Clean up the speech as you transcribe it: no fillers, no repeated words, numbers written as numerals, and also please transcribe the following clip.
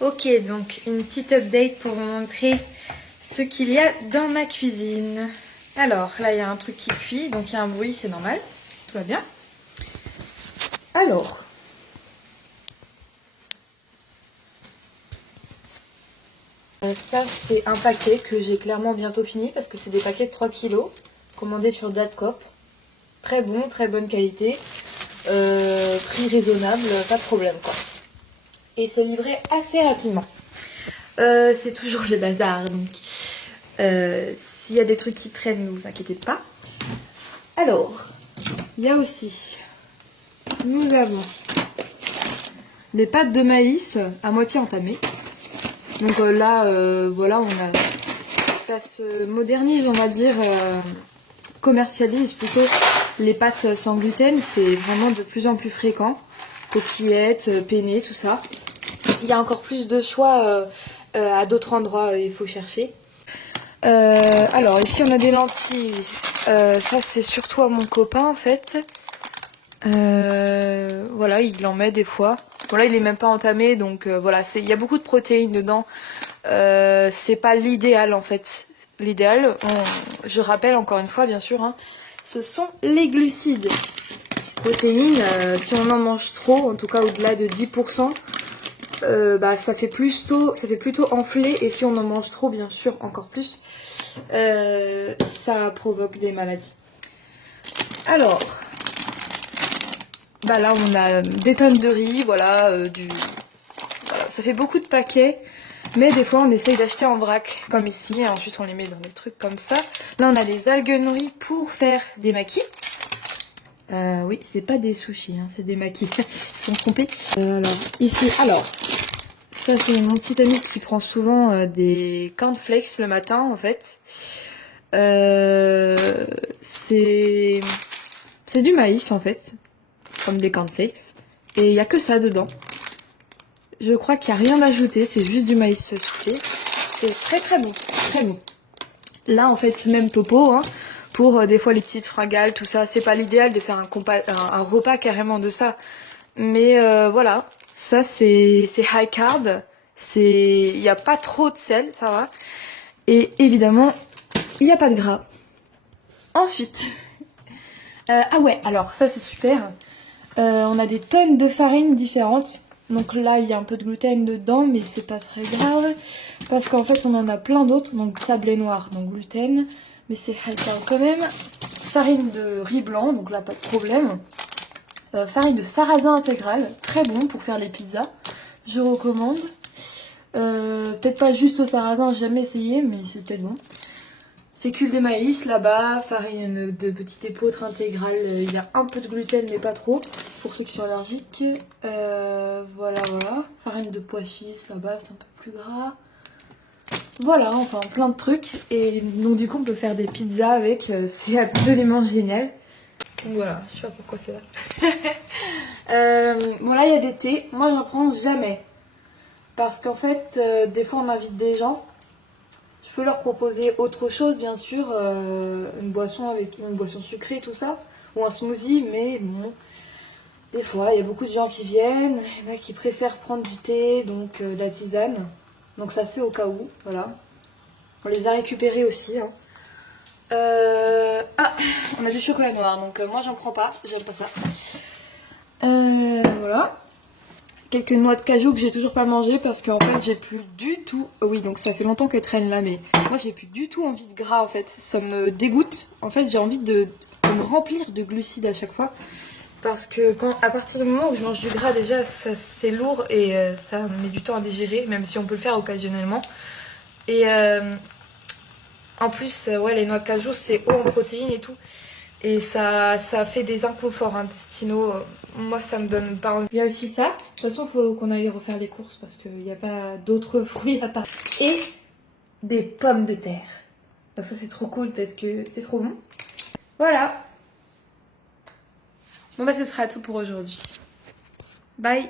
Ok, donc une petite update pour vous montrer ce qu'il y a dans ma cuisine. Alors, là, il y a un truc qui cuit, donc il y a un bruit, c'est normal. Tout va bien. Alors, ça, c'est un paquet que j'ai clairement bientôt fini parce que c'est des paquets de 3 kilos commandés sur Datcop. Très bon, très bonne qualité. Prix raisonnable, pas de problème, quoi. Et c'est livré assez rapidement. C'est toujours le bazar, donc s'il y a des trucs qui traînent, ne vous inquiétez pas. Alors, il y a aussi, nous avons des pâtes de maïs à moitié entamées. Donc là, voilà, ça se modernise, on va dire, commercialise plutôt les pâtes sans gluten. C'est vraiment de plus en plus fréquent. Coquillettes, penne, tout ça. Il y a encore plus de choix à d'autres endroits, il faut chercher. Alors ici on a des lentilles. Ça c'est surtout à mon copain en fait. Voilà, il en met des fois. Voilà, il est même pas entamé, donc voilà, il y a beaucoup de protéines dedans. C'est pas l'idéal en fait. L'idéal, je rappelle encore une fois bien sûr, hein, ce sont les glucides. Protéines, si on en mange trop, en tout cas au-delà de 10%, ça fait plutôt enfler, et si on en mange trop, bien sûr, encore plus, ça provoque des maladies. Alors, là on a des tonnes de riz, voilà, voilà, ça fait beaucoup de paquets, mais des fois on essaye d'acheter en vrac, comme ici, et ensuite on les met dans des trucs comme ça. Là on a des algues nourries pour faire des maquis. Oui, c'est pas des sushis, hein, c'est des maquis. Ils sont trompés. Alors, ici, ça c'est mon petit ami qui prend souvent des cornflakes le matin en fait. C'est du maïs en fait, comme des cornflakes. Et il n'y a que ça dedans. Je crois qu'il n'y a rien d'ajouté, c'est juste du maïs soufflé. C'est très très bon, très bon. Là en fait, même topo, hein, pour des fois les petites fringales, tout ça. C'est pas l'idéal de faire un repas carrément de ça. Mais voilà, ça c'est high carb, il n'y a pas trop de sel, ça va. Et évidemment, il n'y a pas de gras. Ensuite, ah ouais, alors ça c'est super. On a des tonnes de farines différentes. Donc là, il y a un peu de gluten dedans, mais c'est pas très grave. Parce qu'en fait, on en a plein d'autres. Donc sablé noir, donc gluten. Mais c'est high carb quand même. Farine de riz blanc, donc là, pas de problème. Farine de sarrasin intégrale, très bon pour faire les pizzas, je recommande. Peut-être pas juste au sarrasin, j'ai jamais essayé, mais c'est peut-être bon. Fécule de maïs là-bas, farine de petit épeautre intégrale, il y a un peu de gluten mais pas trop, pour ceux qui sont allergiques. Voilà. Farine de pois chiches là-bas, c'est un peu plus gras. Voilà, enfin plein de trucs. Et donc du coup on peut faire des pizzas avec, c'est absolument génial. Donc voilà, je sais pas pourquoi c'est là. Bon là il y a des thés, moi j'en prends jamais. Parce qu'en fait, des fois on invite des gens. Je peux leur proposer autre chose bien sûr, une boisson avec une boisson sucrée tout ça. Ou un smoothie, mais bon, des fois il y a beaucoup de gens qui viennent. Il y en a qui préfèrent prendre du thé, donc de la tisane. Donc ça c'est au cas où, voilà. On les a récupérés aussi, hein. Ah, on a du chocolat noir, donc moi j'en prends pas, j'aime pas ça. Voilà. Quelques noix de cajou que j'ai toujours pas mangé parce qu'en fait j'ai plus du tout... Oui, donc ça fait longtemps qu'elles traînent là, mais moi j'ai plus du tout envie de gras en fait. Ça me dégoûte. En fait j'ai envie de me remplir de glucides à chaque fois. Parce que à partir du moment où je mange du gras déjà, c'est lourd et ça me met du temps à digérer, même si on peut le faire occasionnellement. Et en plus, ouais, les noix de cajou c'est haut en protéines et tout. Et ça fait des inconforts intestinaux. Moi, ça me donne pas envie. Il y a aussi ça. De toute façon, il faut qu'on aille refaire les courses parce qu'il n'y a pas d'autres fruits à part. Et des pommes de terre. Donc ça, c'est trop cool parce que c'est trop bon. Voilà. Bon, ce sera tout pour aujourd'hui. Bye.